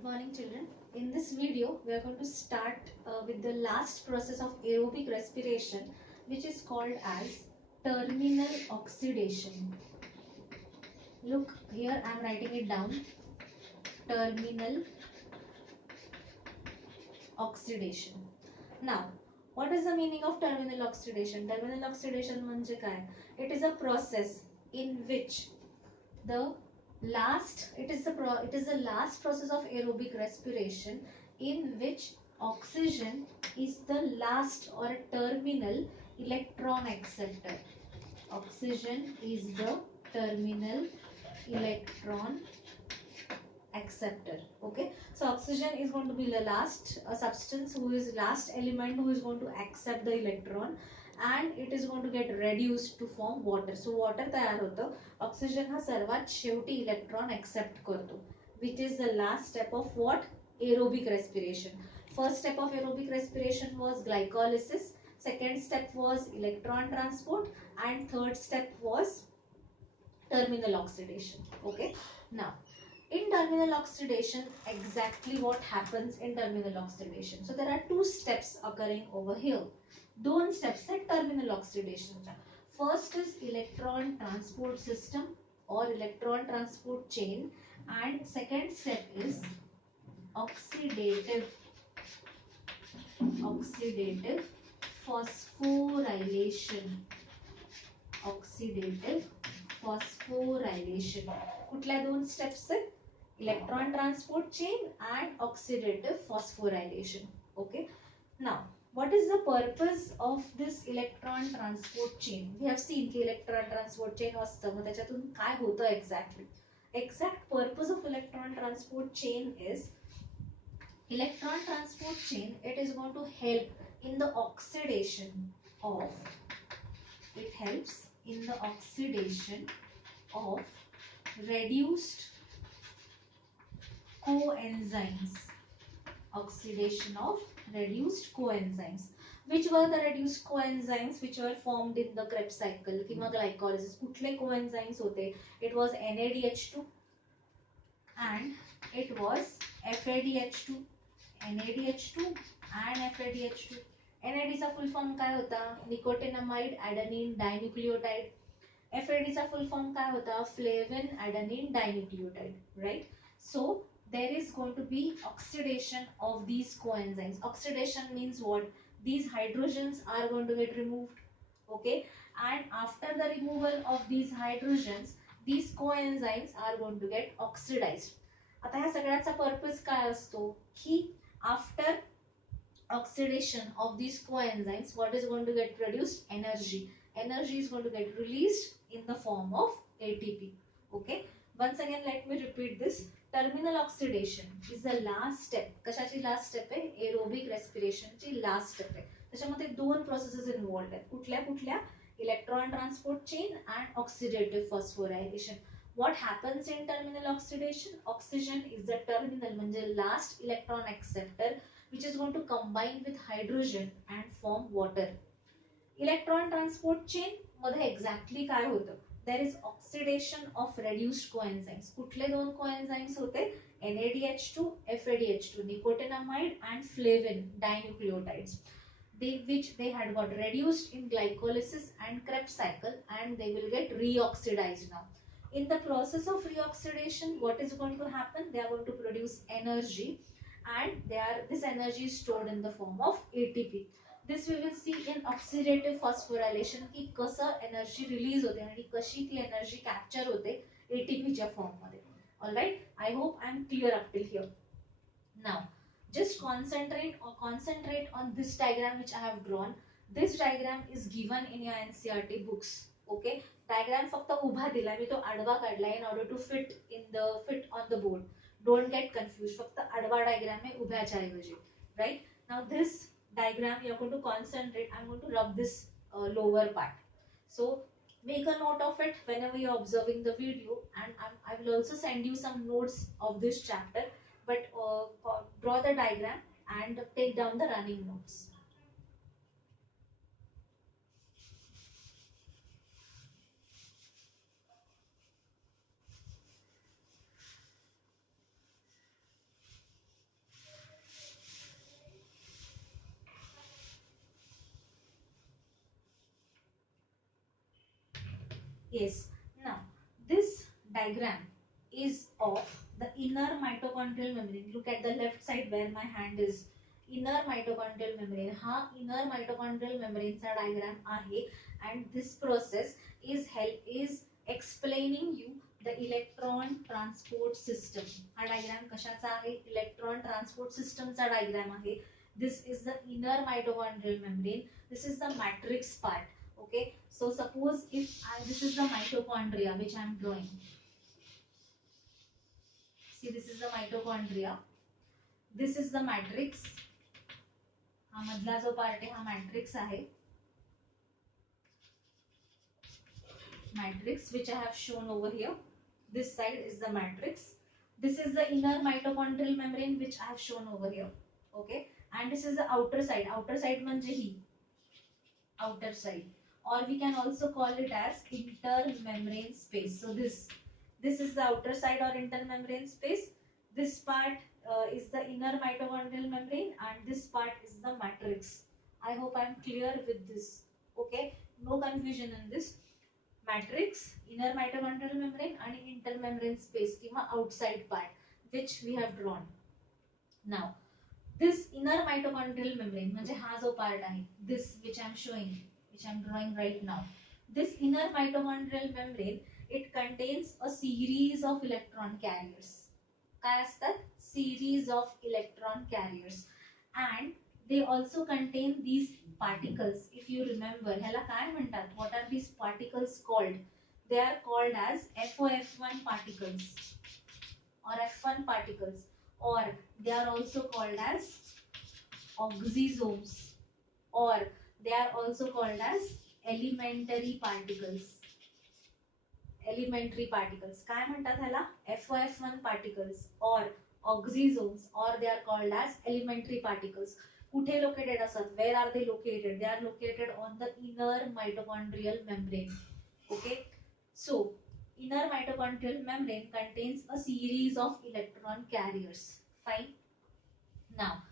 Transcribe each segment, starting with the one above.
Good morning, children. In this video, we are going to start with the last process of aerobic respiration, which is called as terminal oxidation. Look, here I am writing it down. Terminal oxidation. Now, what is the meaning of terminal oxidation? Terminal oxidation म्हणजे काय? It is a process in which the it is the last process of aerobic respiration in which oxygen is the last or terminal electron acceptor. Oxygen is the terminal electron acceptor. Okay, so oxygen is going to be the last substance who is last element who is going to accept the electron, and it is going to get reduced to form water. So water तयार होतं. Oxygen हा सर्वात शेवटी electron accept करतो, which is the last step of what? Aerobic respiration. First step of aerobic respiration was glycolysis, second step was electron transport, and third step was terminal oxidation. Okay, now in terminal oxidation, exactly what happens in terminal oxidation? So there are two steps occurring over here. दोन steps है terminal oxidation च्या. First is electron transport system or electron transport chain, and second step is oxidative phosphorylation. Oxidative phosphorylation. कुठल्या दोन steps आहेत? Electron transport chain and oxidative phosphorylation. Okay, now what is the purpose of this electron transport chain? We have seen कि electron transport chain असतं, मग त्याच्यातून काय होतं exactly? Exact purpose of electron transport chain is electron transport chain. It is going to help in the oxidation of. It helps in the oxidation of reduced coenzymes. Oxidation of reduced coenzymes. Which were the reduced coenzymes which were formed in the Krebs cycle किंवा glycolysis? कुठले coenzymes होते? It was NADH2 and it was FADH2. NADH2 and FADH2. NAD चा full form काय होता? Nicotinamide adenine dinucleotide. FAD चा full form काय होता? Flavin adenine dinucleotide, right? So there is going to be oxidation of these coenzymes. Oxidation means what? These hydrogens are going to get removed. Okay, and after the removal of these hydrogens, these coenzymes are going to get oxidized. आता ह्या सगळ्याचा purpose काय असतो की after oxidation of these coenzymes, what is going to get produced? Energy. Energy is going to get released in the form of ATP. Okay, once again let me repeat this. Terminal oxidation is the last step. कशाची last step आहे? Aerobic respiration ची last step आहे. त्याच्यामध्ये दोन processes involved आहेत. कुठल्या? Electron transport chain and oxidative phosphorylation. What happens in terminal oxidation? Oxygen is the terminal म्हणजे last electron acceptor which is going to combine with hydrogen and form water. Electron transport chain मध्ये exactly काय होतं? There is oxidation of reduced coenzymes. कुठले दोन coenzymes होते? NADH2, FADH2, nicotinamide and flavin dinucleotides. Which they had got reduced in glycolysis and Krebs cycle, and they will get reoxidized now. In the process of reoxidation, what is going to happen? They are going to produce energy, and this energy is stored in the form of ATP. This we will see in oxidative phosphorylation की कसं energy release होते आणि कशी ती energy capture होते ATP च्या form मध्ये. All right, I hope I am clear up till here. Now just concentrate on this diagram which I have drawn. This diagram is given in your NCERT books. Okay, diagram फक्त उभा दिला, मी तो आडवा काढला in order to fit on the board. Don't get confused. फक्त आडवा diagram आहे उभ्याच्या ऐवजी. Right, now this diagram you are going to concentrate. I'm going to rub this lower part. So make a note of it whenever you are observing the video, and I will also send you some notes of this chapter, but draw the diagram and take down the running notes. Yes. Now, this diagram is of the inner mitochondrial membrane. Look at the left side where my hand is. Inner mitochondrial membrane. हा inner mitochondrial membrane चा diagram आहे, and this process is explaining you the electron transport system. हा diagram कशाचा आहे? Electron transport system चा diagram आहे. This is the inner mitochondrial membrane. This is the matrix part. Okay, so suppose if this is the mitochondria which I am drawing. See, this is the mitochondria. This is the matrix. हा मधला जो part आहे हा matrix आहे. Matrix which I have shown over here. This side is the matrix. This is the inner mitochondrial membrane which I have shown over here. Okay, and this is the outer side. Outer side म्हणजे ही. Outer side, or we can also call it as intermembrane space. So this is the outer side or intermembrane space. This part is the inner mitochondrial membrane, and this part is the matrix. I hope I am clear with this. Okay, no confusion in this. Matrix, inner mitochondrial membrane, and intermembrane space किंवा outside part which we have drawn. Now, this inner mitochondrial membrane म्हणजे हा जो part आहे, this which I am showing, which I am drawing right now. This inner mitochondrial membrane, it contains a series of electron carriers. काय असतात? Series of electron carriers, and they also contain these particles. If you remember, ह्याला काय म्हणतात? What are these particles called? They are called as FOF1 particles or F1 particles, or they are also called as oxysomes, or they are also called as elementary particles. Elementary particles काय म्हणतात ह्याला? FOF1 particles or oxysomes, or they are called as elementary particles. कुठे located असतात? Where are they located? They are located on the inner mitochondrial membrane. Okay, so inner mitochondrial membrane contains a series of electron carriers. Fine. Now,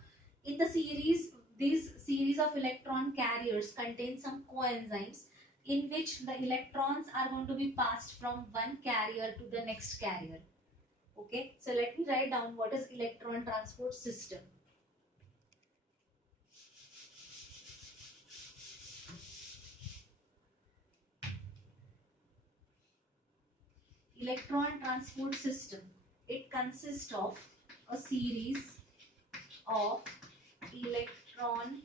in the series, these series of electron carriers contain some coenzymes in which the electrons are going to be passed from one carrier to the next carrier. Okay, so let me write down what is electron transport system. Electron transport system, it consists of a series of electron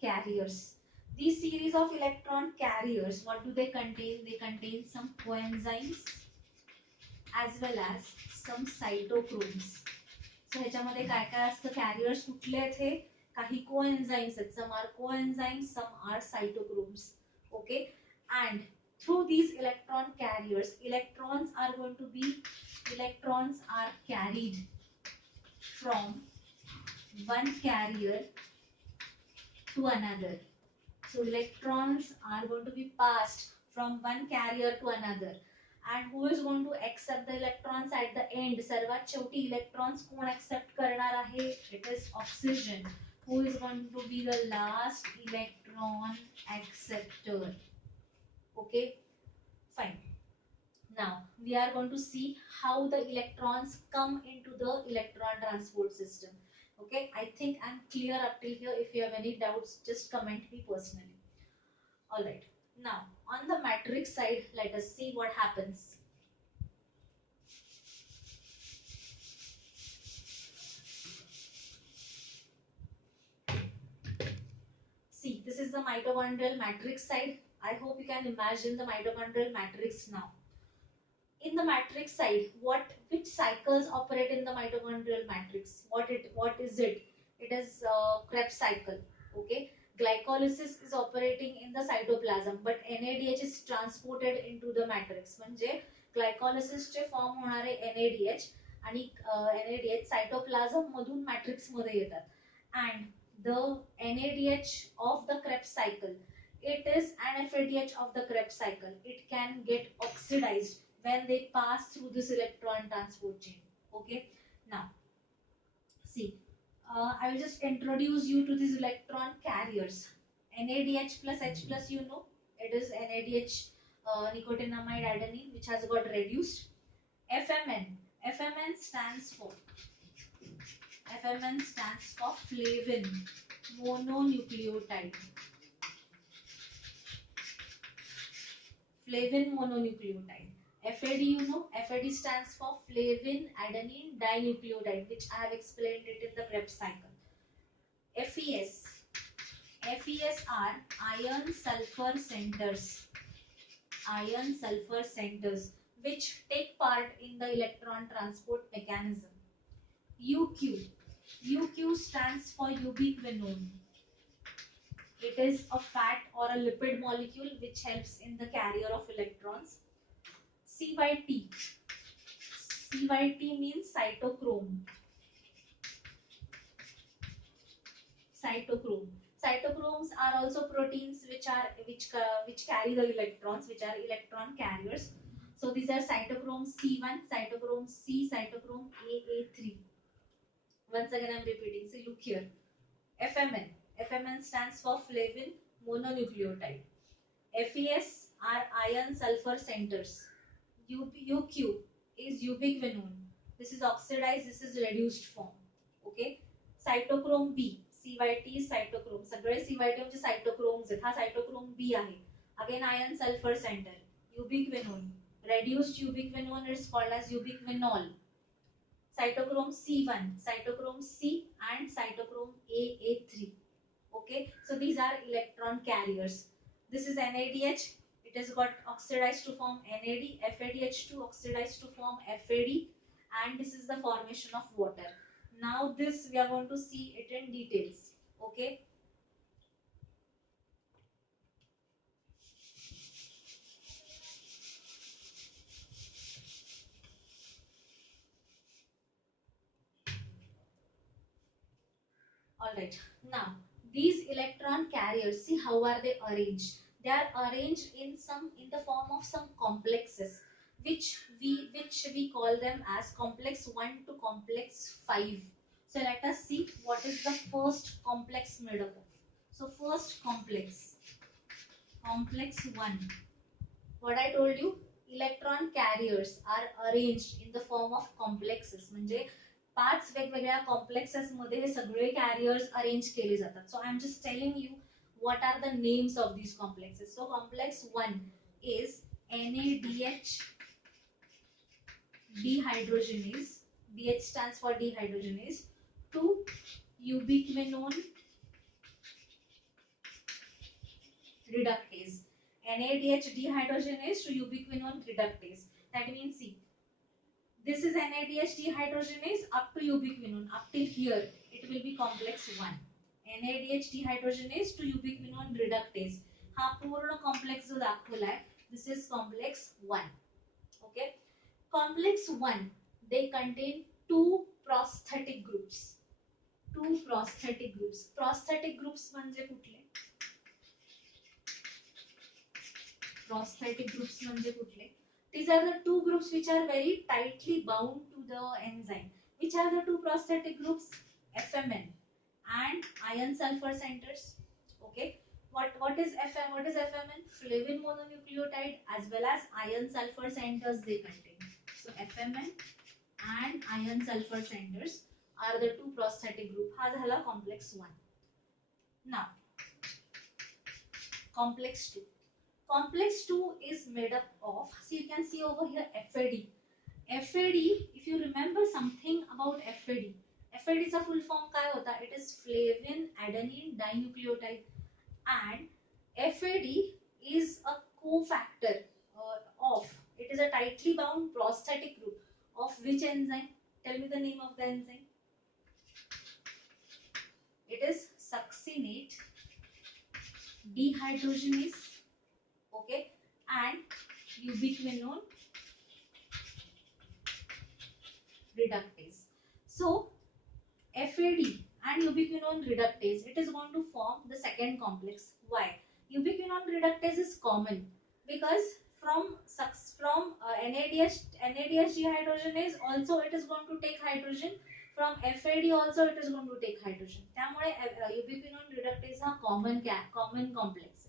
carriers. These series of electron carriers, what do they contain? They contain some coenzymes as well as some cytochromes. So ह्याच्यामध्ये काय काय असतं? Carriers कुठले आहेत हे? काही कोएन्झाइम्स आहेत. Some are coenzymes, some are cytochromes. Okay, and through these electron carriers, electrons are carried from one carrier to another. So electrons are going to be passed from one carrier to another. And who is going to accept the electrons at the end? सर्वात शेवटी electrons कोण accept करणार आहे? It is oxygen. Who is going to be the last electron acceptor? Okay, fine. Now we are going to see how the electrons come into the electron transport system. Okay, I think I'm clear up till here. If you have any doubts, just comment me personally. All right, now on the matrix side, let us see what happens. See, this is the mitochondrial matrix side. I hope you can imagine the mitochondrial matrix now. In the matrix side, which cycles operate in the mitochondrial matrix? What is it? It is Krebs cycle. Okay, glycolysis is operating in the cytoplasm, but NADH is transported into the matrix. म्हणजे glycolysis चे form होणारे NADH आणि NADH cytoplasm मधून matrix मध्ये येतात. And the NADH of the Krebs cycle, it is an FADH of the Krebs cycle. It can get oxidized when they pass through this electron transport chain. Okay, now see, I will just introduce you to these electron carriers. NADH plus H plus, you know, it is NADH nicotinamide adenine, which has got reduced. FMN. FMN stands for FMN stands for flavin mononucleotide. Flavin mononucleotide. FAD, you know, FAD stands for flavin adenine dinucleotide, which I have explained it in the Krebs cycle. FES. FES are iron sulfur centers. Iron sulfur centers which take part in the electron transport mechanism. UQ. UQ stands for ubiquinone. It is a fat or a lipid molecule which helps in the carrier of electrons. CYT. CYT means cytochrome. Cytochrome. Cytochromes are also proteins which carry the electrons, which are electron carriers. So these are cytochrome C1, cytochrome C, cytochrome AA3. Once again I am repeating. See, look here. FMN. FMN stands for flavin mononucleotide. FES are iron sulfur centers. UQ is ubiquinone. This is oxidized, this is reduced form. Okay. Cytochrome B. CYT is cytochrome. सगळे CYT म्हणजे cytochromes आहेत. हा cytochrome B आहे. Again iron sulfur center. Ubiquinone. Reduced ubiquinone is called as ubiquinol. Cytochrome C1, cytochrome C and cytochrome AA3. Okay, so these are electron carriers. This is NADH. It has got oxidized to form NAD, FADH2 oxidized to form FAD, and this is the formation of water. Now this we are going to see it in details. Okay. All right. Now these electron carriers, see how are they arranged? They are arranged in the form of some complexes, which we call them as complex 1 to complex 5. So let us see what is the first complex made up of. So first complex, complex 1. What I told you, electron carriers are arranged in the form of complexes. म्हणजे पाच वेगवेगळ्या complexes मध्ये हे सगळे carriers arrange केले जातात. So I am just telling you what are the names of these complexes. So complex 1 is NADH dehydrogenase. DH stands for dehydrogenase. 2 ubiquinone reductase. NADH dehydrogenase to ubiquinone reductase. That means see, this is NADH dehydrogenase up to ubiquinone. Up till here, it will be complex 1. NADH dehydrogenase to ubiquinone reductase. हा पूर्ण complex जो दाखवलाय, this is complex 1. Okay. Complex 1, they contain two prosthetic groups. Two prosthetic groups. Prosthetic groups म्हणजे कुठले? Prosthetic groups म्हणजे कुठले? These are the two groups which are very tightly bound to the enzyme. Which are the two prosthetic groups? FMN and iron sulfur centers. Okay. What is FM? What is FMN? Flavin mononucleotide as well as iron sulfur centers they contain. So FMN and iron sulfur centers are the two prosthetic group. हा झाला complex 1. Now complex 2. Complex 2 is made up of, so you can see over here FAD. FAD, if you remember something about FAD, FAD is a full form काय होता? It is flavin adenine dinucleotide, and FAD is a cofactor of, it is a tightly bound prosthetic group of which enzyme? Tell me the name of the enzyme. It is succinate dehydrogenase. Okay, and ubiquinone reductase. So FAD and ubiquinone reductase, it is going to form the second complex. Why? Ubiquinone reductase is common because from NADH dehydrogenase also it is going to take hydrogen. From FAD also it is going to take hydrogen. त्यामुळे ubiquinone reductase हा common complex.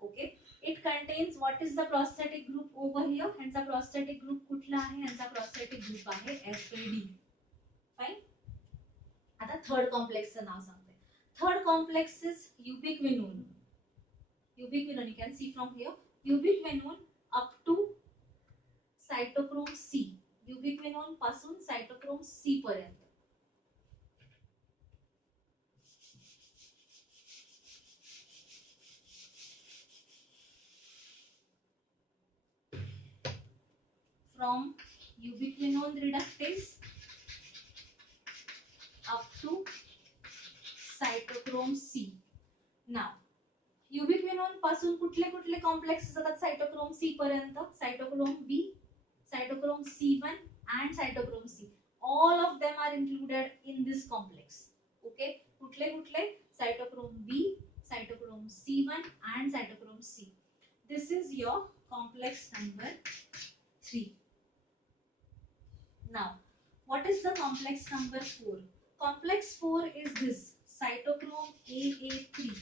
Okay. It contains what is the prosthetic group over here? ह्यांचा prosthetic group कुठला आहे? ह्यांचा prosthetic group आहे FAD. Fine. आता third कॉम्प्लेक्सचं नाव सांगते. Third complex is ubiquinone. Ubiquinone, you can see from here. Ubiquinone up to cytochrome C. Ubiquinone पासून cytochrome C पर्यंत. From ubiquinone reductase up to cytochrome C. Now, ubiquinone पासून कुठले कुठले complexes जातात सायटोक्रोम सी पर्यंत? सायटोक्रोम B, सायटोक्रोम C1 and cytochrome C. All of them are included in this complex. Okay, कुठले कुठले? Cytochrome B, cytochrome C1 and cytochrome C. This is your complex number 3. Now, what is the complex number 4? Complex 4 is this cytochrome AA3,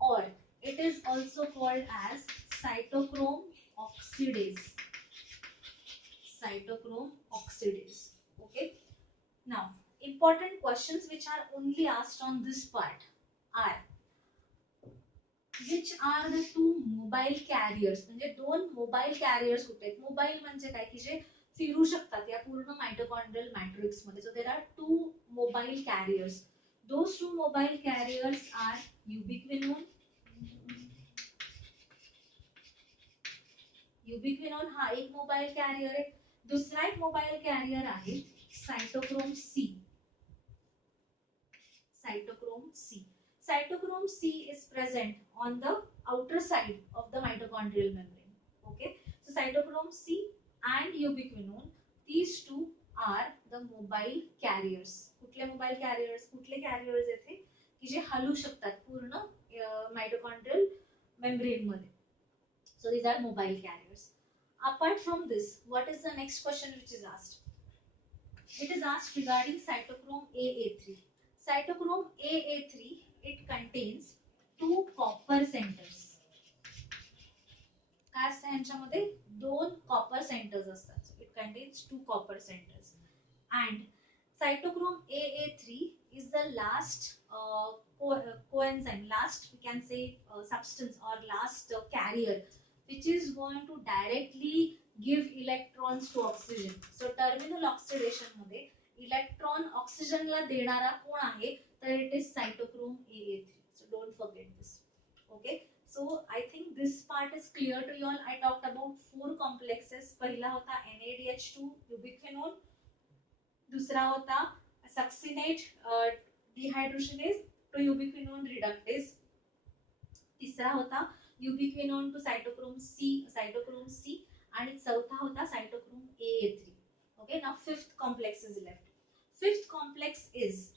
or it is also called as cytochrome oxidase. Cytochrome oxidase. Okay. Now, important questions which are only asked on this part are, which are the two mobile carriers? म्हणजे दोन mobile carriers कुठे आहेत? Mobile म्हणजे काय की जे फिरू शकतात या पूर्ण मायटोकॉन्ड्रियल मॅट्रिक्स मध्ये. So there are two mobile carriers. Those two mobile carriers are ubiquinone. ubiquinone हा एक मोबाईल कॅरियर आहे. दुसरा एक मोबाईल कॅरियर आहे सायटोक्रोम सी. Cytochrome C. Cytochrome C is present on the outer side of the mitochondrial membrane. Okay, so cytochrome C and ubiquinone, these two are the mobile carriers. कुठले mobile carriers? कुठले carriers येथे की जे hello शकतात पूर्ण mitochondrial membrane मध्ये. So these are mobile carriers. Apart from this, what is the next question which is asked? It is asked regarding cytochrome AA3. Cytochrome AA3, it contains two copper centers. काय असतं ह्यांच्यामध्ये? दोन copper centers असतात. It contains two copper centers. And cytochrome AA3 is the last coenzyme, last we can say substance or last carrier which is going to directly give electrons to oxygen. So terminal oxidation मध्ये electron ऑक्सिजनला देणारा कोण आहे? तर it is cytochrome AA3. So don't forget this. Okay, so I think this part is clear to you all. I talked about four complexes. पहिला होता NADH2 ubiquinone, दूसरा होता succinate dehydrogenase to ubiquinone reductase, तिसरा होता ubiquinone to cytochrome C, आणि चौथा होता cytochrome AA3. Okay, now fifth complex is left. Fifth complex is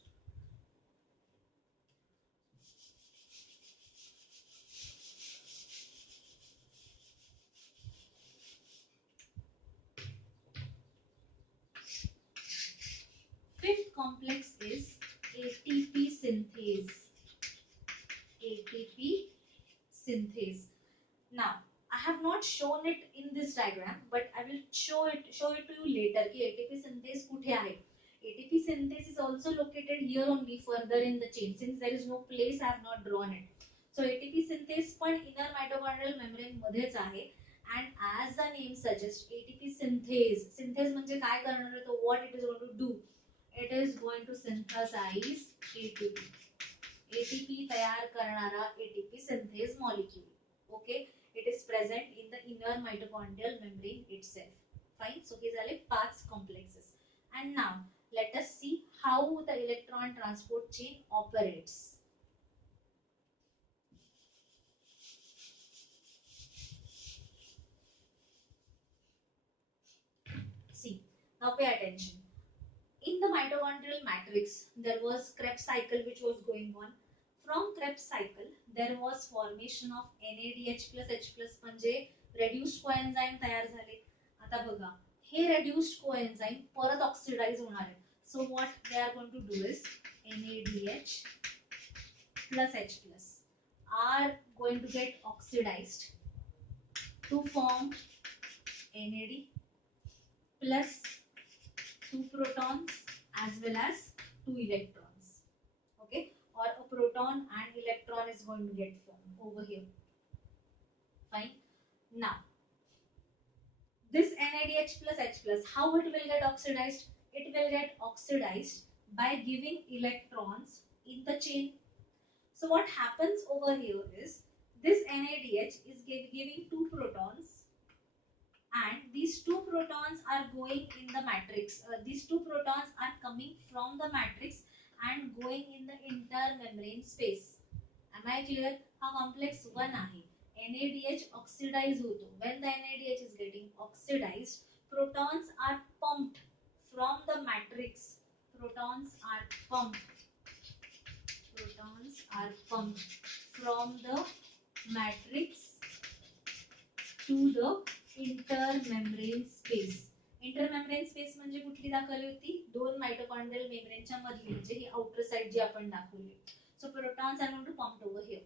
ATP synthase. ATP synthase. Now, I have not shown it in this diagram, but I will show it to you later कि ATP synthase कुठे आहे. ATP synthase is also located here only further in the chain. Since there is no place, I have not drawn it. So ATP synthase पण inner mitochondrial membrane मध्येच आहे. And as the name suggests, ATP synthase म्हणजे काय करणार आहे? तो what it is going to do? It is going to synthesize ATP. ATP तयार करणारा ATP synthase molecule. Okay, it is present in the inner mitochondrial membrane itself. Fine. So these are like paths complexes. And now let us see how the electron transport chain operates. See, now pay attention. In the mitochondrial matrix, there was Krebs cycle which was going on. From Krebs cycle, there was formation of NADH plus H plus म्हणजे reduced coenzyme तयार झाले. आता बघा, हे reduced coenzyme परत oxidize होणार आहे. So what they are going to do is NADH plus H plus. are going to get oxidized to form NAD plus two protons as well as two electrons. Okay, or a proton and electron is going to get formed over here. Fine. Now this NADH plus H plus, how it will get oxidized? It will get oxidized by giving electrons in the chain. So what happens over here is this NADH is giving two protons, and these two protons are going in the matrix. These two protons are coming from the matrix and going in the intermembrane space. Am I clear? हा complex 1 आहे. NADH oxidize होतो. When the NADH is getting oxidized, protons are pumped from the matrix. Protons are pumped. Protons are pumped from the matrix to the intermembrane space. Intermembrane space म्हणजे कुठली दाखवली होती? दोन mitochondrial मेम्ब्रेनच्या मधली, म्हणजे ही outer side जी आपण दाखवली. So protons are going to pump over here,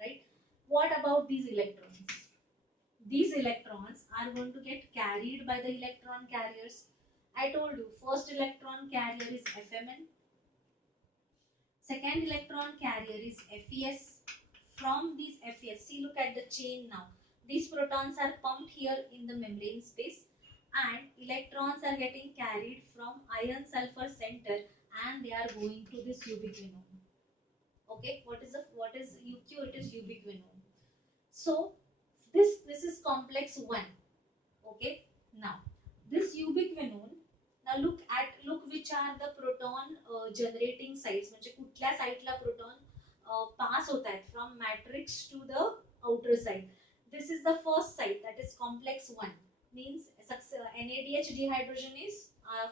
right? What about these electrons? These electrons are going to get carried by the electron carriers. I told you, first electron carrier is FMN, second electron carrier is FES. From these FES, see, look at the chain now. These protons are pumped here in the membrane space, and electrons are getting carried from iron sulfur center, and they are going to this ubiquinone. Okay, what is UQ? It is ubiquinone. So this is complex 1. Okay, now this ubiquinone, now look which are the proton generating sites, म्हणजे कुठल्या साइटला proton pass होत आहेत from matrix to the outer side. This is the first site, that is complex 1, means NADH dehydrogenase.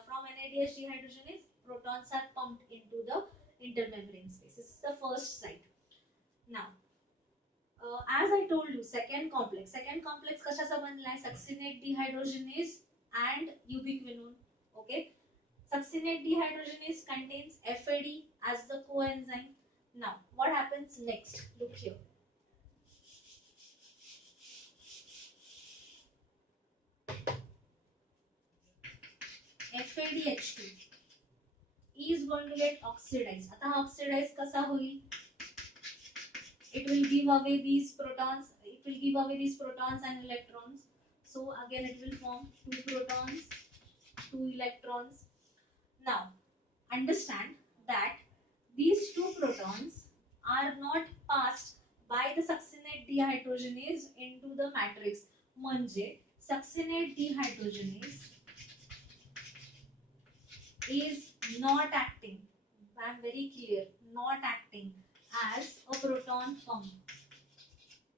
From NADH dehydrogenase, protons are pumped into the intermembrane space. This is the first site. Now as I told you, second complex कशाचा बनलाय? Succinate dehydrogenase and ubiquinone. Okay, succinate dehydrogenase contains FAD as the coenzyme. Now what happens next? Look here. FADH2 is going to get oxidized. आता oxidized कसा होईल? It will give away these protons. It will give away these protons and electrons. So again it will form two protons, two electrons. Now understand that these two protons are not passed by the succinate dehydrogenase into the matrix. म्हणजे succinate dehydrogenase is not acting, I am very clear, not acting as a proton pump.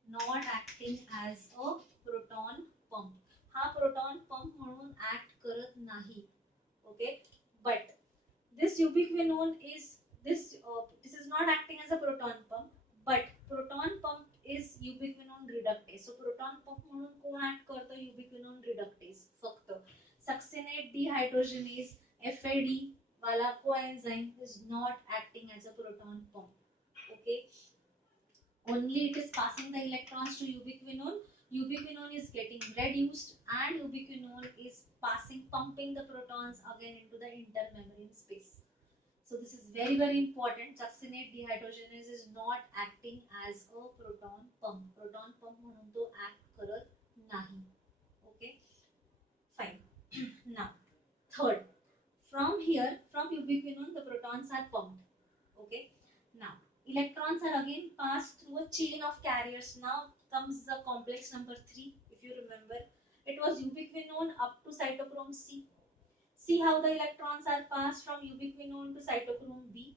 Not acting as a proton pump. हा proton pump म्हणून act करत नाही. Okay, but this ubiquinone is this is not acting as a proton pump, but proton pump is ubiquinone reductase. So proton pump म्हणून कोण act करतं? ubiquinone reductase फक्त. Succinate dehydrogenase FAD वाला coenzyme is not acting as a proton pump. Okay, only it is passing the electrons to ubiquinone. Ubiquinone is getting reduced, and ubiquinone is pumping the protons again into the intermembrane space. So this is very important. Succinate dehydrogenase is not acting as a proton pump. Proton pump म्हणून तो act करत नाही. Okay, fine. Now third, from here, from ubiquinone the protons are pumped. Okay, now electrons are again passed through a chain of carriers. Now comes the complex number 3. If you remember, it was ubiquinone up to cytochrome C. See how the electrons are passed from ubiquinone to cytochrome B.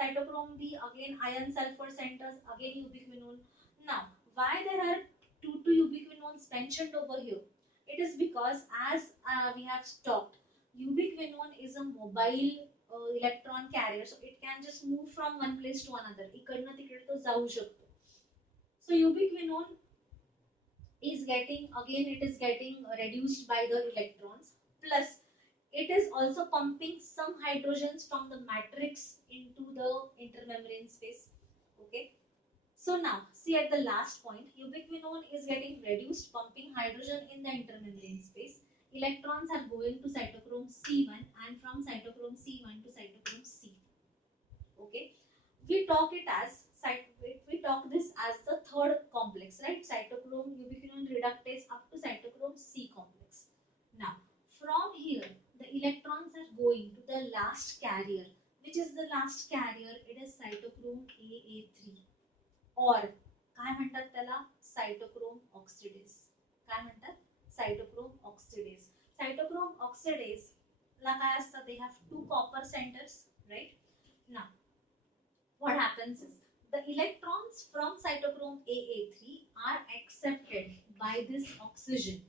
Cytochrome B, again iron sulfur centers, again ubiquinone. Now why there are two ubiquinones mentioned over here? It is because, as we have talked, ubiquinone is a mobile electron carrier, so it can just move from one place to another. इकडनं तिकडे तो जाऊ शकतो. So ubiquinone is getting, again it is getting reduced by the electrons, plus it is also pumping some hydrogens from the matrix into the intermembrane space. Okay, So now see at the last point, ubiquinone is getting reduced, pumping hydrogen in the intermembrane space. Electrons are going to cytochrome C1 and from cytochrome C1 to cytochrome C. Okay, we talk it as we talk this as the third complex, right? Cytochrome ubiquinone reductase up to cytochrome C complex. Now from here the electrons are going to the last carrier. Which is the last carrier? It is cytochrome AA3 or काय म्हणतात त्याला सायटोक्रोम oxidase. काय म्हणतात सायटोक्रोम oxidase. सायटोक्रोम oxidase ला काय असतं? they have two copper centers, right? Now what happens is the electrons from cytochrome AA3 are accepted by this oxygen.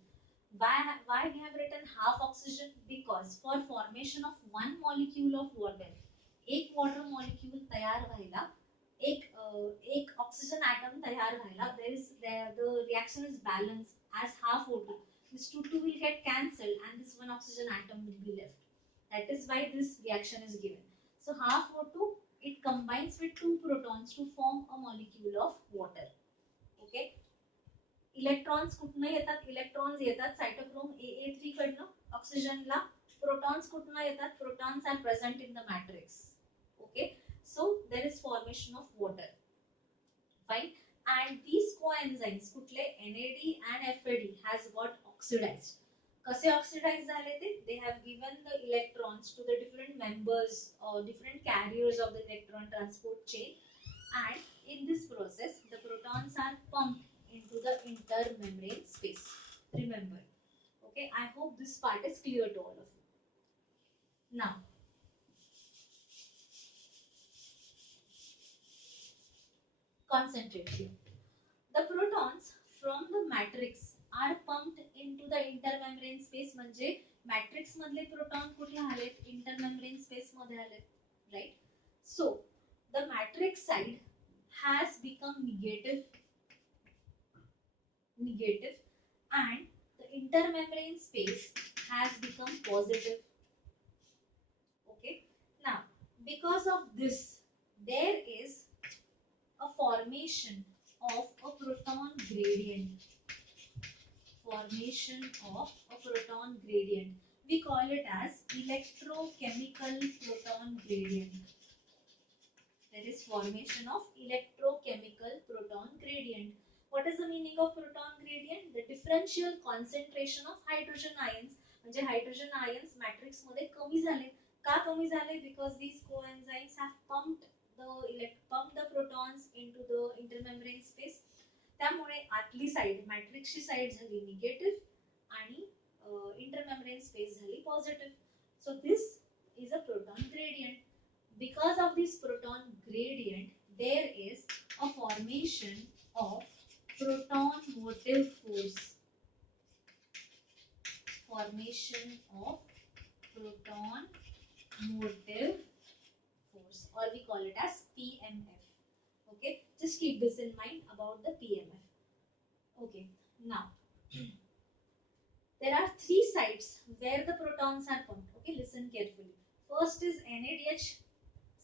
Why we have written half oxygen? Because for formation of one molecule of water, एक water molecule तयार व्हायला एक oxygen atom तयार व्हायला the reaction is balanced as half O2. This 2 will get cancelled and this one oxygen atom will be left. That is why this reaction is given. So half O2 it combines with two protons to form a molecule of water. Okay. Electrons कुठनं येतात? Electrons येतात सायटोक्रोम AA3 कडनं ऑक्सिजनला. Protons कुठनं येतात? Protons are present in the matrix. Okay, so there is formation of water. Fine. And these coenzymes कुठले NAD and FAD has got oxidized. कसे oxidise झाले ते? They have given the electrons to the different members or different carriers of the electron transport chain, and in this process the protons are pumped into the intermembrane space. Remember. Okay, I hope this part is clear to all of you. Now concentrate here. The protons from the matrix are pumped into the intermembrane space. म्हणजे matrix मधले proton कुठे आलेत? intermembrane space मध्ये आलेत, right? So the matrix side has become negative and the intermembrane space has become positive. Okay, now because of this there is a formation of a proton gradient. Formation of a proton gradient. We call it as electrochemical proton gradient. There is formation of electrochemical proton gradient. What is the meaning of proton gradient? The differential concentration of hydrogen ions. म्हणजे hydrogen ions matrix मध्ये कमी झाले. का कमी झाले? Because these coenzymes have pumped the protons into the intermembrane space. त्यामुळे आतली side मॅट्रिक्सची साइड झाली निगेटिव्ह आणि इंटरमेम्ब्रेन स्पेस झाली positive. So this is a proton gradient. Because of this proton gradient, there is a formation of proton motive force. Formation of proton motive force, or we call it as PMF. Okay, just keep this in mind about the PMF. Okay, now there are three sites where the protons are pumped. Okay, listen carefully. First is NADH,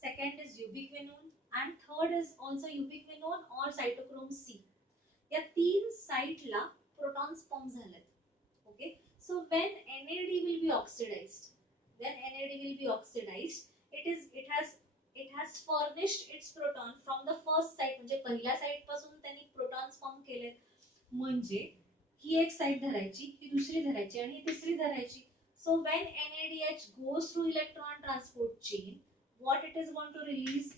second is ubiquinone, and third is also ubiquinone or cytochrome C. या तीन साइटला protons pump झालेत. Okay, so when NAD will be oxidized, it has furnished its proton from the first site. म्हणजे पहिल्या site पासून त्यांनी protons pump केलेत. म्हणजे ही एक साइड धरायची, ही दुसरी धरायची आणि ही तिसरी धरायची. So when NADH goes through electron transport chain, what it is going to release?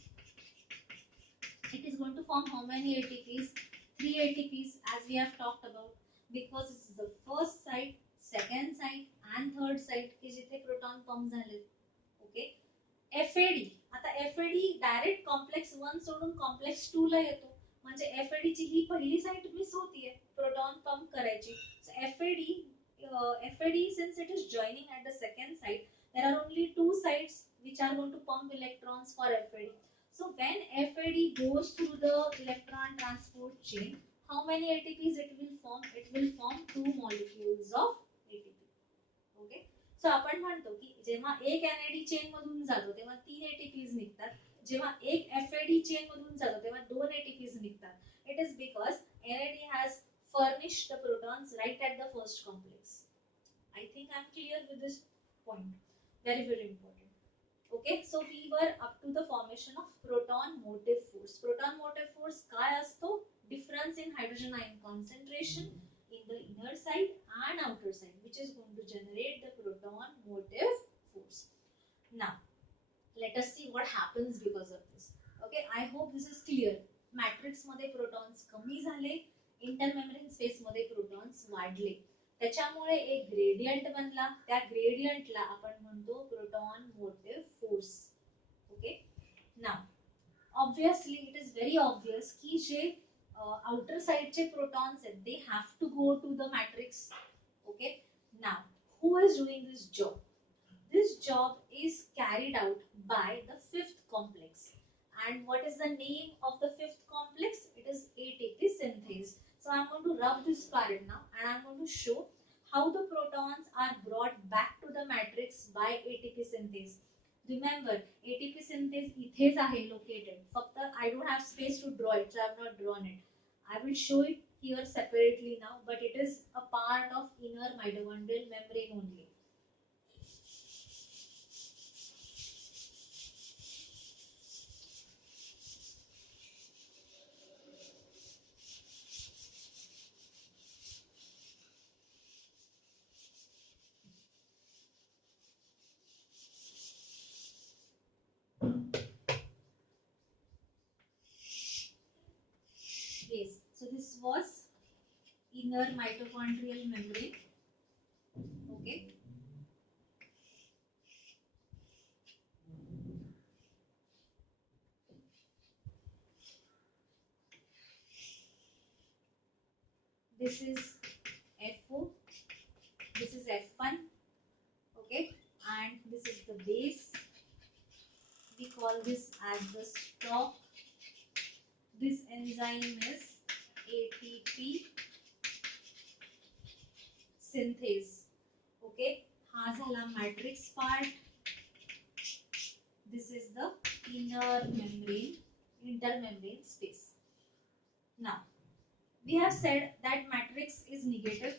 It is going to form how many ATPs? 3 ATPs, as we have talked about, because this is the first site, second site and third site की जिथे proton pump झाले. Okay, FAD. आता FAD direct complex 1 सोडून complex 2 ला येतो. म्हणजे FAD ची ही पहिली site miss होतीये प्रोटॉन पंप करायची. So FAD since it is joining at the second site, there are only two sites which are going to pump electrons for FAD. So when FAD goes through the electron transport chain, how many ATPs it will form? It will form 2 molecules of ATP. Okay, so आपण म्हणतो की जेव्हा एक NAD chain मधून जातो तेव्हा 3 ATPs निघतात. जेव्हा एक एफएडी चेन मधून जातो तेव्हा दोन एटीपीज निघतात. It is because NAD has furnished the protons right at the first complex. I think I'm clear with this point. Very, very important. Okay, so we were up to the formation of proton motive force. Proton motive force काय असतो? Difference in hydrogen ion concentration in the inner side and outer side, which is going to generate the proton motive force. Now, let us see what happens because of this. Okay, I hope this is clear. Matrix मध्ये protons कमी झाले, intermembrane space मध्ये protons वाढले, त्याच्यामुळे एक gradient बनला. त्या ग्रेडियंटला आपण म्हणतो proton motive force. Okay, now obviously it is very obvious की जे आउटर साइडचे प्रोटॉन्स आहेत they have to go to the matrix. Okay, now who is doing this job? This job is carried out by the fifth complex. And what is the name of the fifth complex? It is ATP synthase. So I'm going to rub this part now and I'm going to show how the protons are brought back to the matrix by ATP synthase. Remember, ATP synthase इथेच आहे located. फक्त I don't have space to draw it, so I have not drawn it. I will show it here separately now, but it is a part of inner mitochondrial membrane only. Yes, so this was inner mitochondrial membrane. Okay, this is F0, this is F1. Okay, and this is the base. We call this as the stop. This enzyme is ATP synthase. Okay, हा झाला matrix part. This is the inner membrane, intermembrane space. Now, we have said that matrix is negative,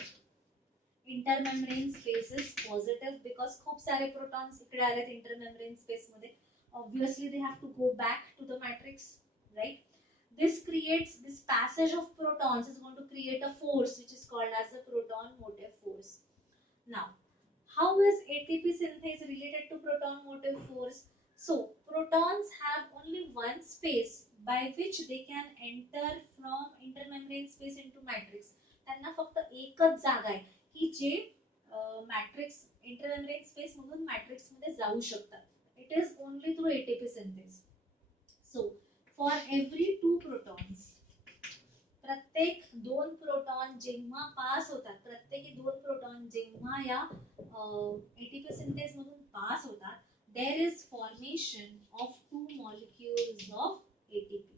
intermembrane space is positive because खूप सारे protons इकडे आलेत intermembrane space मध्ये. Obviously, they have to go back to the matrix, right? This creates this passage of protons is going to create a force which is called as the proton motive force. Now, how is ATP synthase related to proton motive force? So, protons have only one space by which they can enter from intermembrane space into matrix. त्यांना फक्त एकच जागा आहे की जे matrix intermembrane space मधून matrix मध्ये जाऊ शकतात. It is only through ATP synthase. So for every 2 protons, प्रत्येक 2 प्रोटॉन जेव्हा पास होतात, प्रत्येकी 2 प्रोटॉन जेव्हा या एटीपी सिंथेस मधून पास होतात, there is formation of 2 molecules of ATP.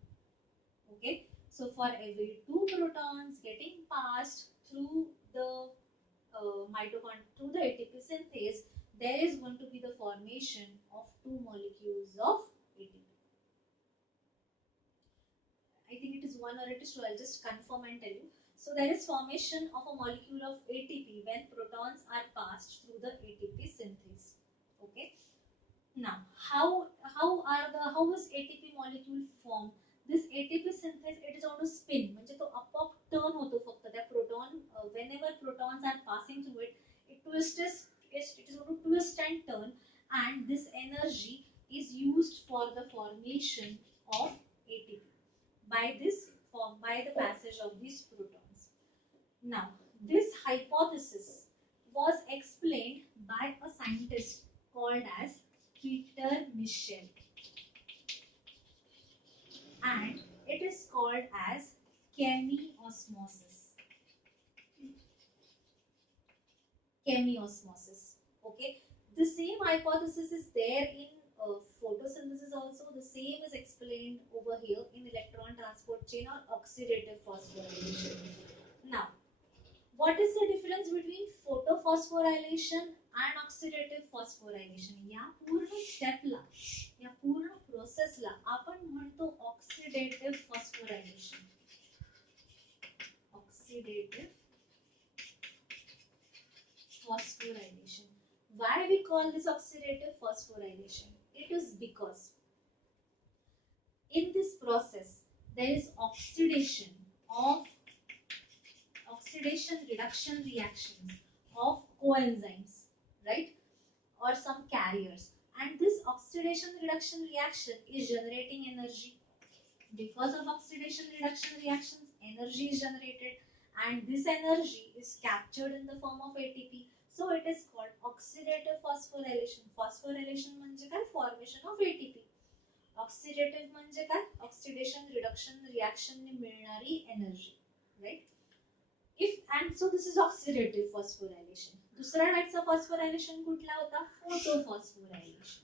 Okay, so for every 2 protons getting passed through the through the ATP synthase, there is going to be the formation of 2 molecules of ATP. I think it is 1 or it is 2. I'll just confirm and tell you. So there is formation of a molecule of ATP when protons are passed through the ATP synthase. Okay. Now, how is ATP molecule formed? This ATP synthase, it is on to spin. म्हणजे तो आपोआप turn होतो फक्त त्या proton. Whenever protons are passing through it, it is going to twist and turn, and this energy is used for the formation of ATP by the passage of these protons. Now, this hypothesis was explained by a scientist called as Peter Michel, and it is called as chemiosmosis. Chemiosmosis. Okay, the same hypothesis is there in photosynthesis also. The same is explained over here in electron transport chain or oxidative phosphorylation. Now, what is the difference between photophosphorylation and oxidative phosphorylation? या पूर्ण स्टेपला, या पूर्ण प्रोसेसला we call this oxidative phosphorylation? It is because in this process there is of oxidation reduction reactions of coenzymes, right, or some carriers, and this oxidation reduction reaction is generating energy. Because of oxidation reduction reactions, energy is generated, and this energy is captured in the form of ATP. So it is called oxidative phosphorylation. Phosphorylation म्हणजे काय? Formation of ATP. Oxidative म्हणजे काय? Oxidation reduction reaction ने मिळणारी energy, right? If and so this is oxidative phosphorylation. दुसरा टाइपचा phosphorylation कुठला होता? Photophosphorylation.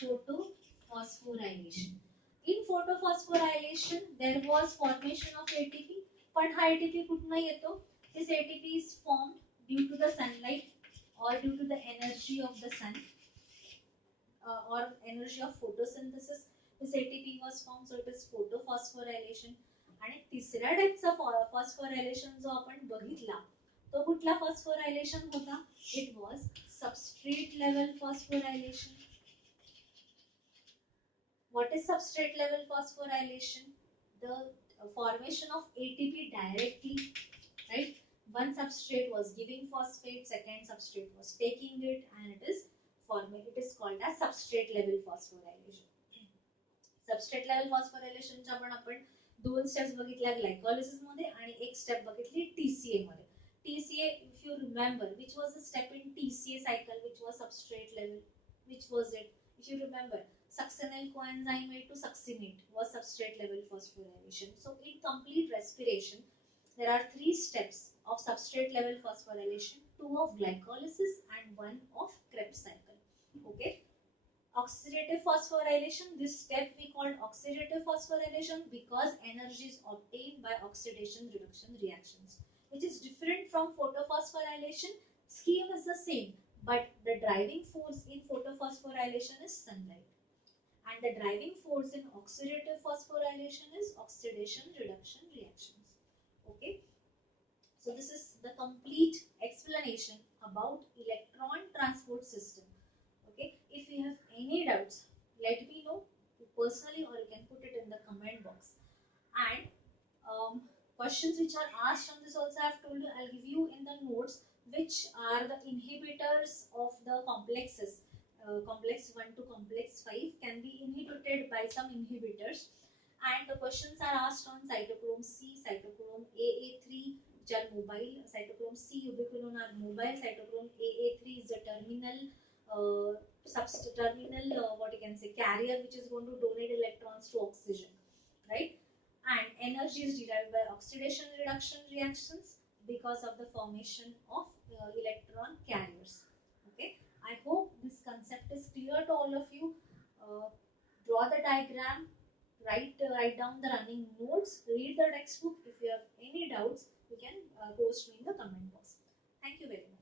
Photophosphorylation. In photophosphorylation, there was formation of ATP. पण हा ATP कुठनं येतो? This ATP is formed due to the sunlight or due to the energy of the sun or energy of photosynthesis. This ATP was formed, so it is photophosphorylation. आणि तिसऱ्या टाइपचा phosphorylation जो आपण बघितला तो कुठला phosphorylation होता? It was substrate level phosphorylation. What is substrate level phosphorylation? The formation of ATP directly, right? One substrate was giving phosphate, second substrate was taking it, and it is forming. It is called as substrate level phosphorylation. Substrate level phosphorylation च्या आपण दोन steps बघितल्या glycolysis मध्ये आणि एक step बघितली TCA मध्ये. TCA, if you remember, which was the step in TCA cycle, which was substrate level, which was it? If you remember, succinyl coenzyme to succinate was substrate level phosphorylation. So in complete respiration, there are three steps of substrate level phosphorylation, two of glycolysis and one of Krebs cycle. Okay. Oxidative phosphorylation, this step we called oxidative phosphorylation because energy is obtained by oxidation reduction reactions, which is different from photophosphorylation. Scheme is the same, but the driving force in photophosphorylation is sunlight. And the driving force in oxidative phosphorylation is oxidation reduction reactions. Okay. So this is the complete explanation about electron transport system. Okay. If you have any doubts, let me know personally or you can put it in the comment box. And questions which are asked on this also I have told you, I'll give you in the notes which are the inhibitors of the complexes. Complex 1 to complex 5 can be inhibited by some inhibitors, and the questions are asked on cytochrome C, cytochrome AA3, which are mobile. Cytochrome C, ubiquinone are mobile. Cytochrome AA3 is a terminal what you can say carrier which is going to donate electrons to oxygen, right? And energy is derived by oxidation reduction reactions because of the formation of electron carriers. Okay, I hope this concept is clear to all of you. Draw the diagram, write down the running notes, read the textbook. If you have any doubts, you can post me in the comment box. Thank you very much.